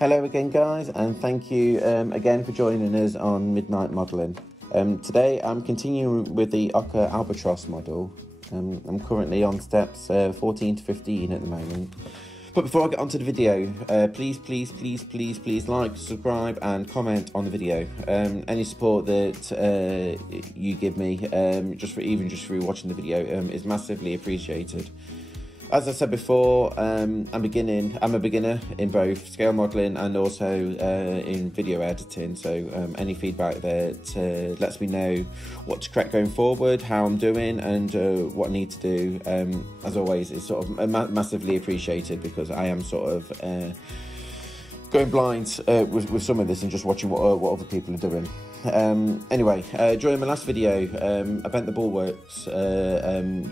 Hello again guys, and thank you again for joining us on Midnight Modelling. Today I'm continuing with the OcCre Albatros model. I'm currently on steps 14 to 15 at the moment. But before I get onto the video, please like, subscribe and comment on the video. Any support that you give me, just through watching the video, is massively appreciated. As I said before, I'm a beginner in both scale modelling and also in video editing, so any feedback that lets me know what to correct going forward, how I'm doing and what I need to do, as always, is sort of massively appreciated, because I am sort of going blind with some of this and just watching what other people are doing. Anyway, during my last video, I bent the bulwarks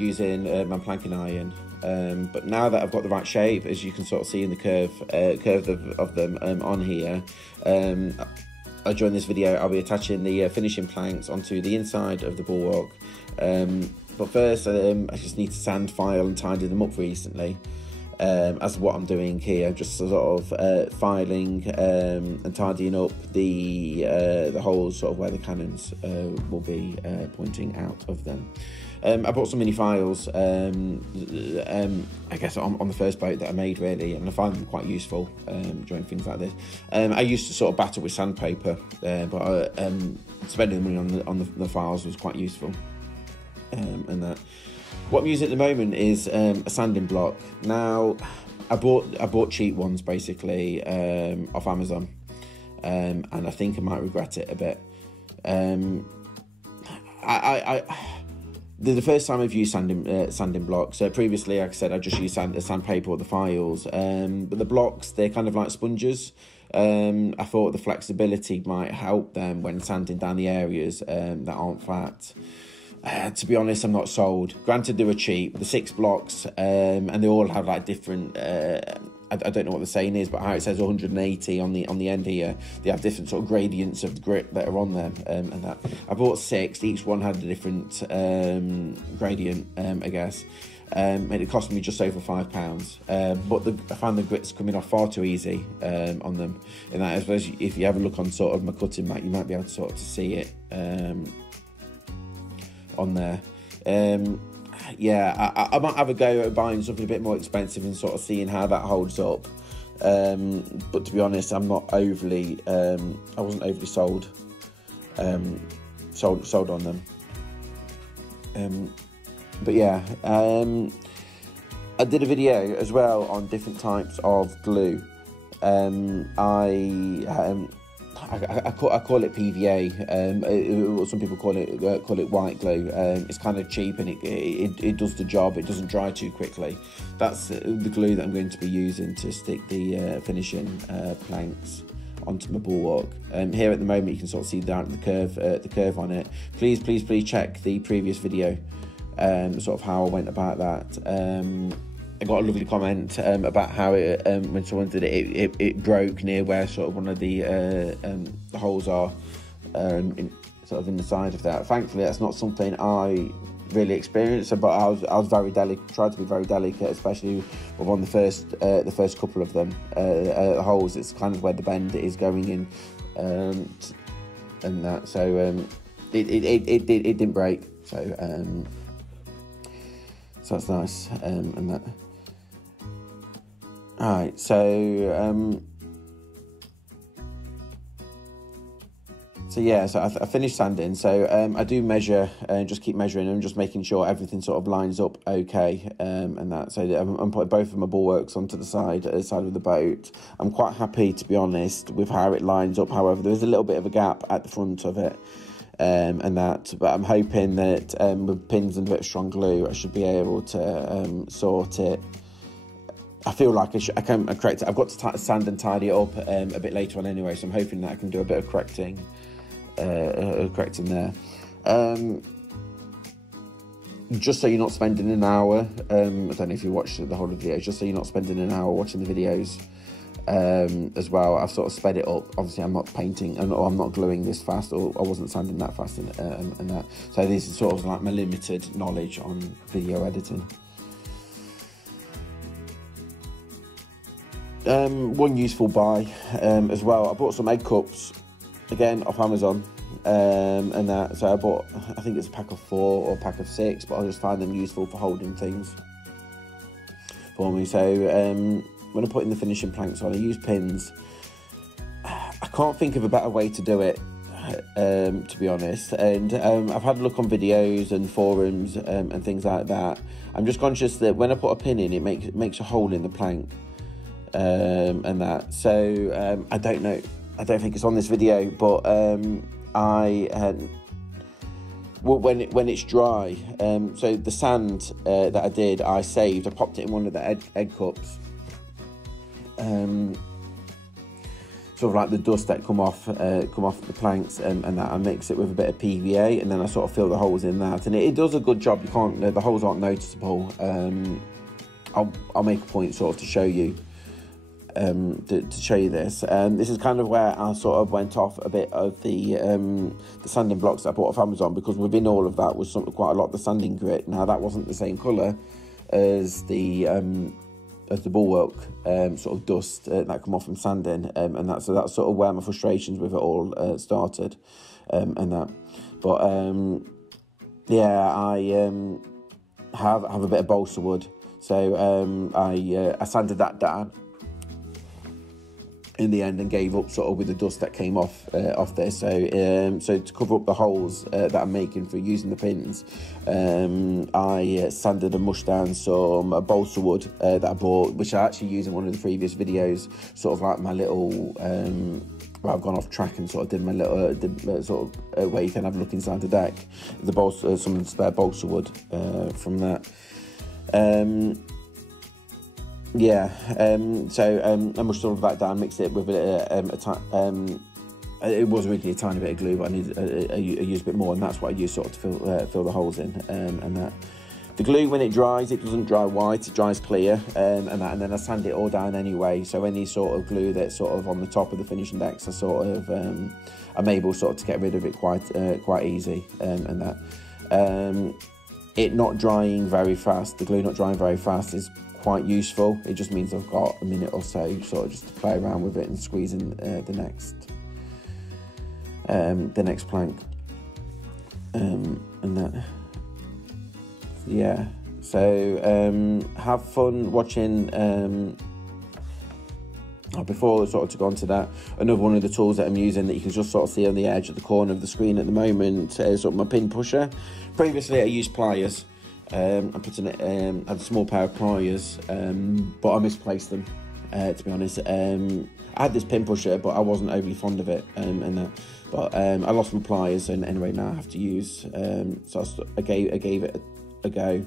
using my planking iron. But now that I've got the right shape, as you can sort of see in the curve of them on here, during this video I'll be attaching the finishing planks onto the inside of the bulwark. But first I just need to sand, file and tidy them up recently, as what I'm doing here, just sort of filing and tidying up the holes sort of where the cannons will be pointing out of them. I bought some mini files, I guess on the first boat that I made really, and I find them quite useful during things like this. I used to sort of battle with sandpaper, but spending the money on the files was quite useful. And that, what I'm using at the moment is a sanding block. Now, I bought cheap ones basically off Amazon, and I think I might regret it a bit. The first time I've used sanding blocks. Previously, like I said, I just used sandpaper or the files. But the blocks, they're kind of like sponges. I thought the flexibility might help them when sanding down the areas that aren't flat. To be honest, I'm not sold. Granted, they were cheap, the 6 blocks, and they all have like different. I don't know what the saying is, but how it says 180 on the end here, they have different sort of gradients of the grit that are on them, and that. I bought 6. Each one had a different gradient, I guess. And it cost me just over £5. But I found the grits coming off far too easy on them. And that, I suppose, if you have a look on sort of my cutting mat, you might be able to sort of see it on there. Yeah, I might have a go at buying something a bit more expensive and sort of seeing how that holds up. But to be honest, I'm not overly. I wasn't overly sold. Sold on them. But yeah, I did a video as well on different types of glue. I call it PVA. Some people call it white glue. It's kind of cheap and it does the job. It doesn't dry too quickly. That's the glue that I'm going to be using to stick the finishing planks onto my bulwark. Here at the moment, you can sort of see down the curve on it. Please check the previous video, sort of how I went about that. I got a lovely comment about how it, when someone did it, it broke near where sort of one of the holes are, sort of in the side of that. Thankfully, that's not something I really experienced, but I was very delicate. Tried to be very delicate, especially with on the first couple of them the holes. It's kind of where the bend is going in, and that. So it didn't break. So that's nice, and that. Alright, so yeah, so I finished sanding. So I do measure and just keep measuring and just making sure everything sort of lines up okay, and that. So I'm putting both of my bulwarks onto the side of the boat. I'm quite happy, to be honest, with how it lines up. However, there is a little bit of a gap at the front of it, and that. But I'm hoping that with pins and a bit of strong glue, I should be able to sort it. I feel like I can correct it. I've got to sand and tidy it up a bit later on anyway, so I'm hoping that I can do a bit of correcting there. Just so you're not spending an hour, I don't know if you watched the whole of the video, just so you're not spending an hour watching the videos as well, I've sort of sped it up. Obviously, I'm not painting, or I'm not gluing this fast, or I wasn't sanding that fast, and that. So this is sort of like my limited knowledge on video editing. One useful buy as well. I bought some egg cups, again off Amazon, and that. So I bought, I think it's a pack of 4 or a pack of 6, but I just find them useful for holding things for me. So when I'm putting the finishing planks on, I use pins. I can't think of a better way to do it, to be honest. And I've had a look on videos and forums and things like that. I'm just conscious that when I put a pin in, it makes a hole in the plank. And that, so I don't know, I don't think it's on this video, but when it's dry, so the sand that I did, I saved, I popped it in one of the egg cups, sort of like the dust that come off the planks, and that I mix it with a bit of PVA, and then I sort of fill the holes in that, and it does a good job. You can't, the holes aren't noticeable. I'll make a point sort of to show you this. This is kind of where I sort of went off a bit of the sanding blocks that I bought off Amazon, because within all of that was quite a lot of the sanding grit. Now that wasn't the same colour as the bulwark sort of dust that come off from sanding, and that's sort of where my frustrations with it all started, and that. But yeah, I have a bit of balsa wood, so I sanded that down in the end and gave up sort of with the dust that came off there. So to cover up the holes that I'm making for using the pins, I sanded and mushed down some balsa wood that I bought, which I actually used in one of the previous videos, sort of like my little well, I've gone off track and sort of did my little sort of where you can have a look inside the deck, the balsa, some of the spare balsa wood from that. Yeah, so I mushed all of that down, mixed it with it was really a tiny bit of glue, but I used a bit more, and that's what I used sort of to fill the holes in, and that. The glue, when it dries, it doesn't dry white, it dries clear, and then I sand it all down anyway, so any sort of glue that's sort of on the top of the finishing decks, I sort of, I'm able sort of to get rid of it quite easy, and that. It not drying very fast, the glue not drying very fast is quite useful. It just means I've got a minute or so sort of just to play around with it and squeeze in the next plank, and that. Yeah, so have fun watching. Before sort of to go on to that, another one of the tools that I'm using that you can just sort of see on the edge of the corner of the screen at the moment is sort of my pin pusher. Previously I used pliers. I'm putting it, I had a small pair of pliers, but I misplaced them, to be honest. I had this pin pusher, but I wasn't overly fond of it, and that. But I lost my pliers, and anyway, now I have to use. So I gave it a go.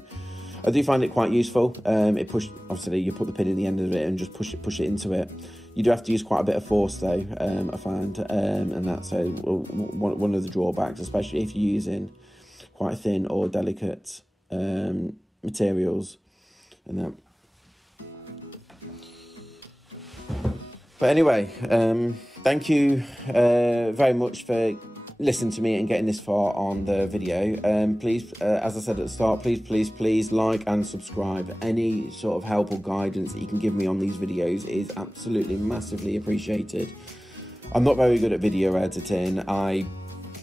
I do find it quite useful. It obviously you put the pin in the end of it and just push it into it. You do have to use quite a bit of force though, I find, and that's so one of the drawbacks, especially if you're using quite thin or delicate materials, and that. But anyway, thank you very much for listening to me and getting this far on the video. Please, as I said at the start, please like and subscribe. Any sort of help or guidance that you can give me on these videos is absolutely massively appreciated. I'm not very good at video editing. I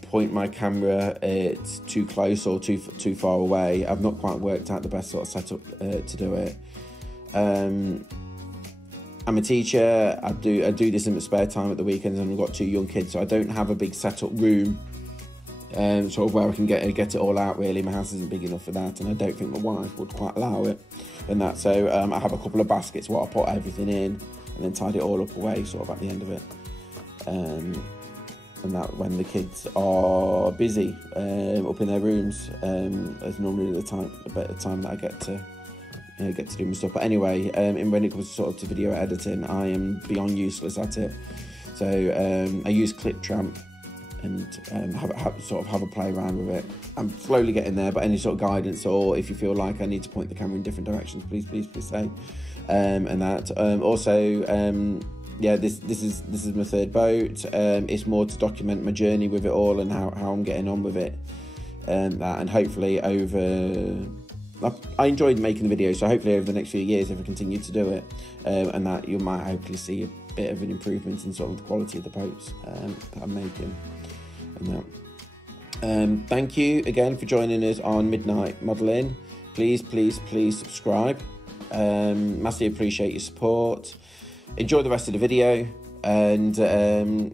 point my camera it's too close or too far away. I've not quite worked out the best sort of setup to do it. I'm a teacher. I do this in my spare time at the weekends, and I've got 2 young kids, so I don't have a big setup room, sort of where I can get it all out. Really, my house isn't big enough for that, and I don't think my wife would quite allow it, and that. So I have a couple of baskets where I put everything in, and then tidy it all up away, sort of at the end of it. And that when the kids are busy up in their rooms, is normally a better time that I get to do my stuff. But anyway, and when it comes sort of to video editing, I am beyond useless at it. So I use Clipchamp and have a play around with it. I'm slowly getting there, but any sort of guidance, or if you feel like I need to point the camera in different directions, please say. And that. Also, yeah, this is my 3rd boat. It's more to document my journey with it all and how I'm getting on with it, and that, and hopefully over I enjoyed making the video, so hopefully over the next few years, if I continue to do it, and that you might hopefully see a bit of an improvement in sort of the quality of the boats that I'm making. And that. Thank you again for joining us on Midnight Modelling. Please subscribe. Massively appreciate your support. Enjoy the rest of the video, and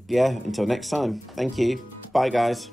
yeah, until next time. Thank you. Bye, guys.